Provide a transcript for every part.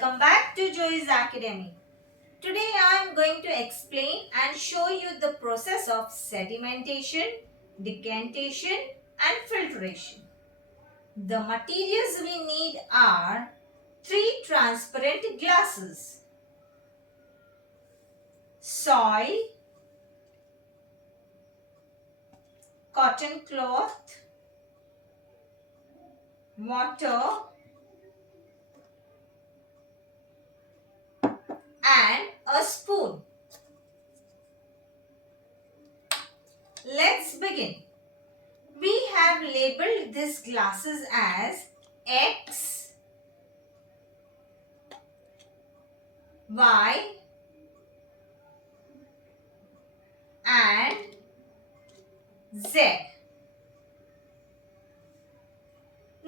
Welcome back to Joy's Academy. Today I am going to explain and show you the process of sedimentation, decantation and filtration. The materials we need are 3 transparent glasses, soil, cotton cloth, water and a spoon. Let's begin. We have labeled these glasses as X, Y and Z.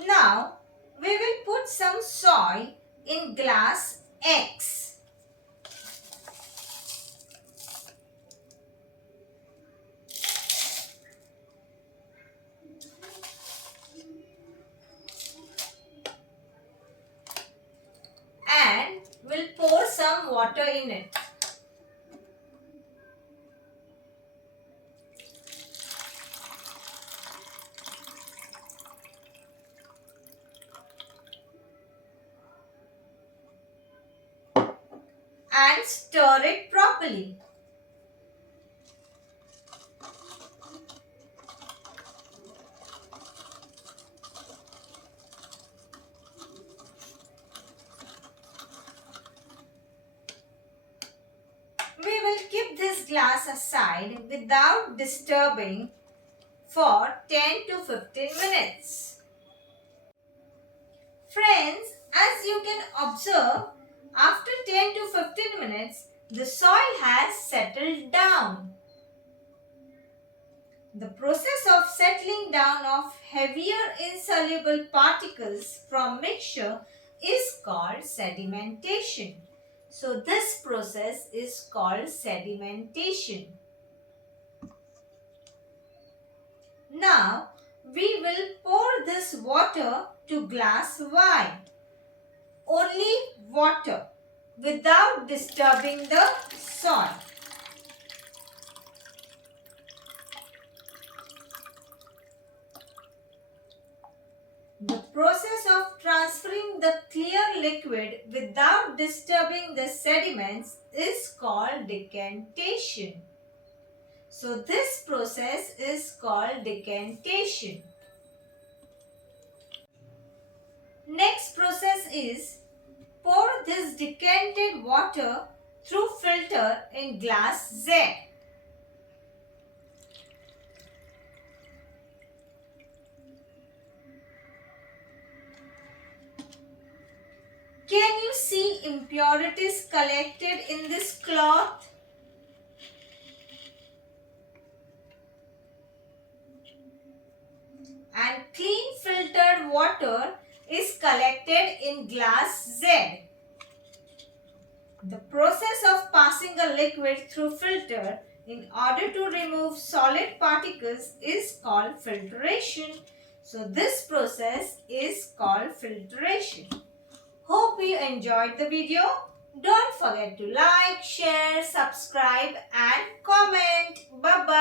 Now we will put some soil in glass X. And we'll pour some water in it. And stir it properly. We will keep this glass aside without disturbing for 10 to 15 minutes. Friends, as you can observe, after 10 to 15 minutes, the soil has settled down. The process of settling down of heavier insoluble particles from mixture is called sedimentation. So this process is called sedimentation. Now we will pour this water to glass Y. Only water without disturbing the soil. The process of transferring the clear liquid without disturbing the sediments is called decantation. So this process is called decantation. Next process is pour this decanted water through filter in glass Z. Can you see impurities collected in this cloth? And clean filtered water is collected in glass Z. The process of passing a liquid through filter in order to remove solid particles is called filtration. So this process is called filtration. Hope you enjoyed the video. Don't forget to like, share, subscribe and comment. Bye-bye.